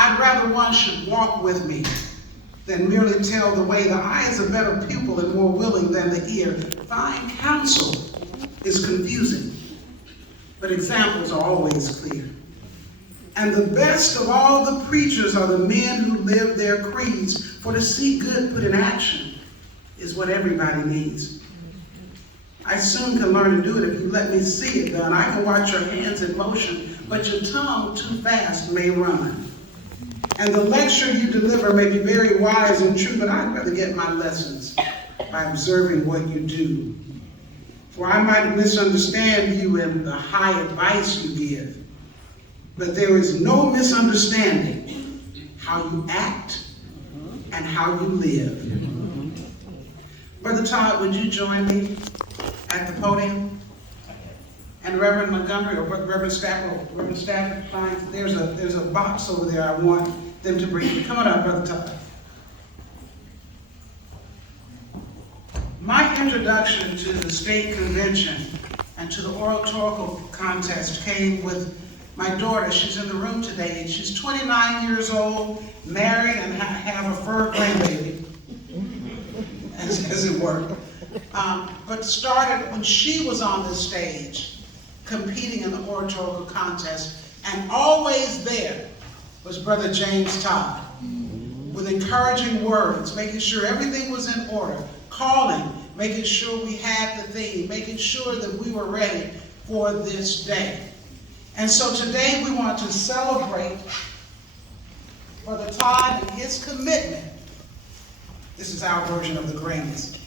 I'd rather one should walk with me than merely tell the way. The eye is a better pupil and more willing than the ear. Fine counsel is confusing, but examples are always clear. And the best of all the preachers are the men who live their creeds, for to see good put in action is what everybody needs. I soon can learn to do it if you let me see it done. I can watch your hands in motion, but your tongue too fast may run. And the lecture you deliver may be very wise and true, but I'd rather get my lessons by observing what you do. For I might misunderstand you in the high advice you give, but there is no misunderstanding how you act and how you live. Brother Todd, would you join me at the podium? And Reverend Montgomery or Reverend Stafford, fine. There's a box over there I want them to bring. Come on up, Brother Todd. My introduction to the state convention and to the oratorical contest came with my daughter. She's in the room today. She's 29 years old, married, and have a fur grandbaby, as it were. But started when she was on this stage competing in the oratorical contest, and always there was Brother James Todd with encouraging words, making sure everything was in order, calling, making sure we had the theme, making sure that we were ready for this day. And so today we want to celebrate Brother Todd and his commitment. This is our version of the Grammys.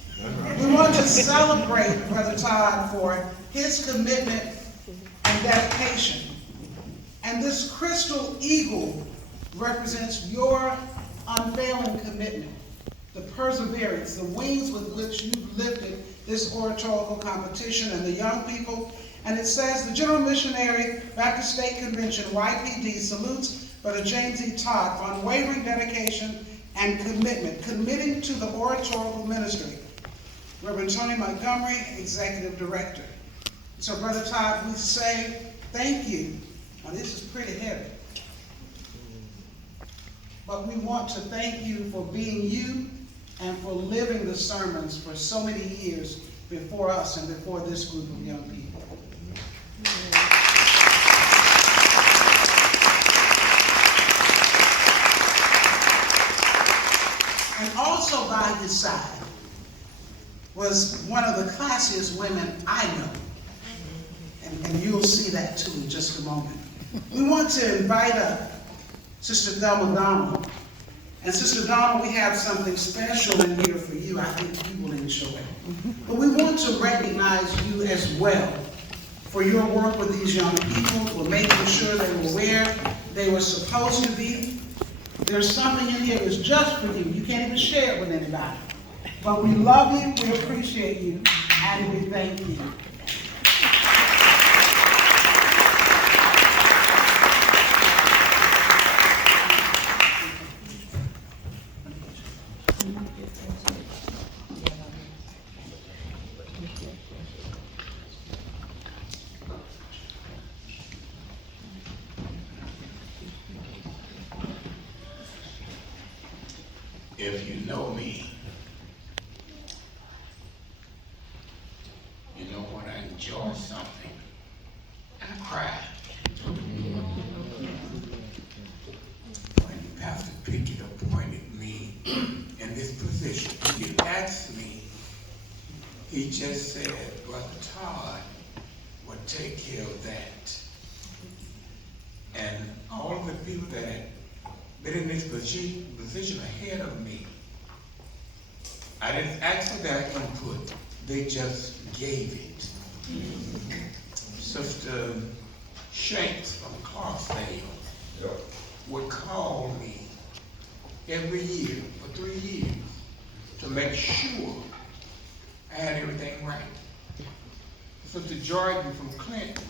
We want to celebrate Brother Todd for his commitment and dedication. And this crystal eagle represents your unfailing commitment, the perseverance, the wings with which you've lifted this oratorical competition and the young people. And it says, the General Missionary Baptist State Convention, YPD, salutes Brother James E. Todd for unwavering dedication and commitment, committing to the oratorical ministry. Reverend Tony Montgomery, Executive Director. So, Brother Todd, we say thank you. Now, this is pretty heavy. But we want to thank you for being you and for living the sermons for so many years before us and before this group of young people. And also by his side was one of the classiest women I know. And you'll see that too in just a moment. We want to invite up Sister Thelma Donald. And Sister Donald, we have something special in here for you. I think you will enjoy it. But we want to recognize you as well for your work with these young people, for making sure they were where they were supposed to be. There's something in here that's just for you. You can't even share it with anybody. But we love you, we appreciate you, and we thank you. If you know me, you know when I enjoy something, I cry. When Pastor Pickett appointed me in this position, he asked me, he just said, Brother Todd would take care of that. And all of the people that had been in this position ahead of me, I didn't ask for their input, they just gave it. Sister Shanks from Clarksdale would call me every year for 3 years to make sure I had everything right. Sister Jordan from Clinton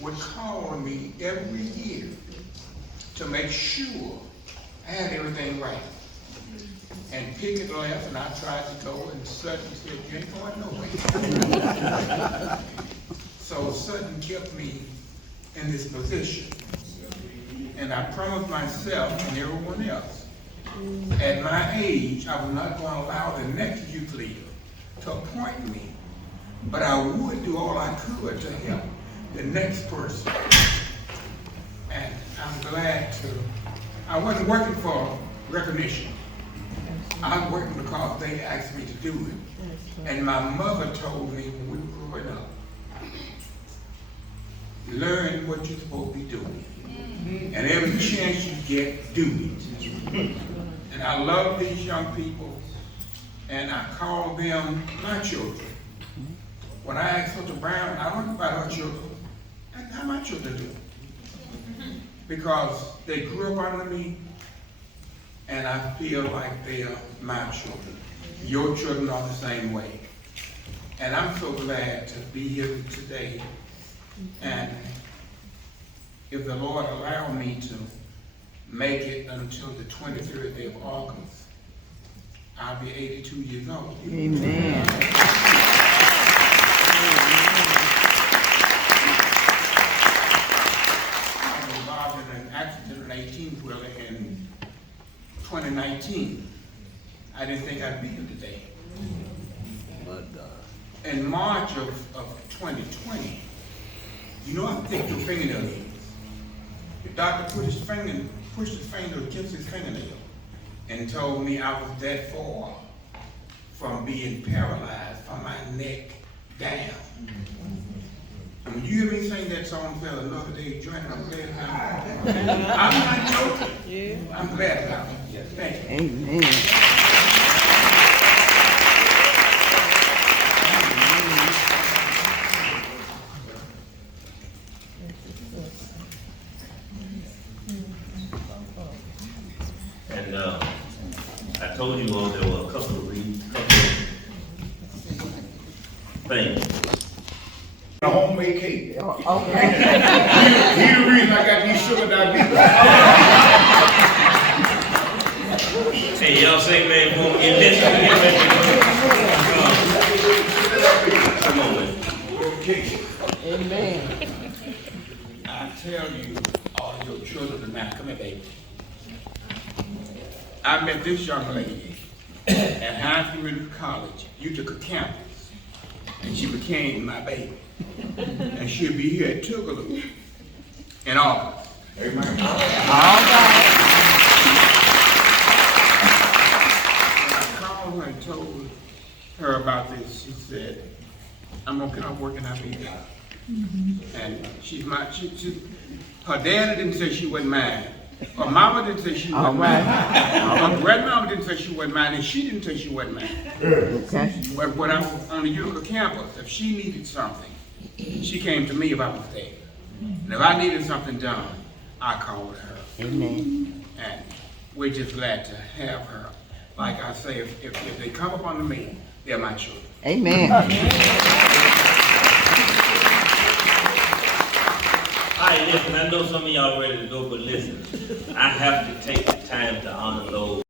would call me every year to make sure I had everything right. And Pickett left, and I tried to go, and Sutton said, you ain't going nowhere. So Sutton kept me in this position. and I promised myself and everyone else, at my age, I was not going to allow the next youth leader to appoint me, but I would do all I could to help the next person. And I'm glad to, I wasn't working for recognition. I was working because they asked me to do it. And my mother told me when we were growing up, learn what you're supposed to be doing. And every chance you get, do it. And I love these young people, and I call them my children. When I ask Sister Brown, I don't know about her children. That's how my children do. Because they grew up under me, and I feel like they are my children. Your children are the same way. And I'm so glad to be here today. And if the Lord allow me to make it until the 23rd day of August, I'll be 82 years old. Amen. I was involved in an accident in 18-wheeler in 2019. I didn't think I'd be here today. But in March of 2020, you know how thick your fingernail is. The doctor pushed his finger against his fingernail and told me I was that far from being paralyzed from my neck down. And when you hear me sing that song, fell another day journey, I'm glad about it. I'm not joking. I'm glad about it. Yes, thank you. Amen. And I told you all there were a couple of things. A homemade cake. Okay. He the reason I got these sugar diabetes. Hey, y'all say, man, for me, get this. Come on, man. Cake. Amen. I tell you, all your children tonight, come here, baby. I met this young lady at High College, Utica campus, and she became my baby. And she'll be here at Tougaloo in August. Amen. All right. When I called her and told her about this, she said, I'm gonna get off work and I'll be there. And her daddy didn't say she wasn't mine. Her mama didn't say she wasn't mine. Her grandmama didn't say she wasn't mine, and she didn't say she wasn't mine. Okay. But when I was on the Utica campus, if she needed something, she came to me if I was there. And if I needed something done, I called her. Amen. And we're just glad to have her. Like I say, if they come up under me, they're my children. Amen. All right, listen, I know some of y'all ready to go, but listen, I have to take the time to honor those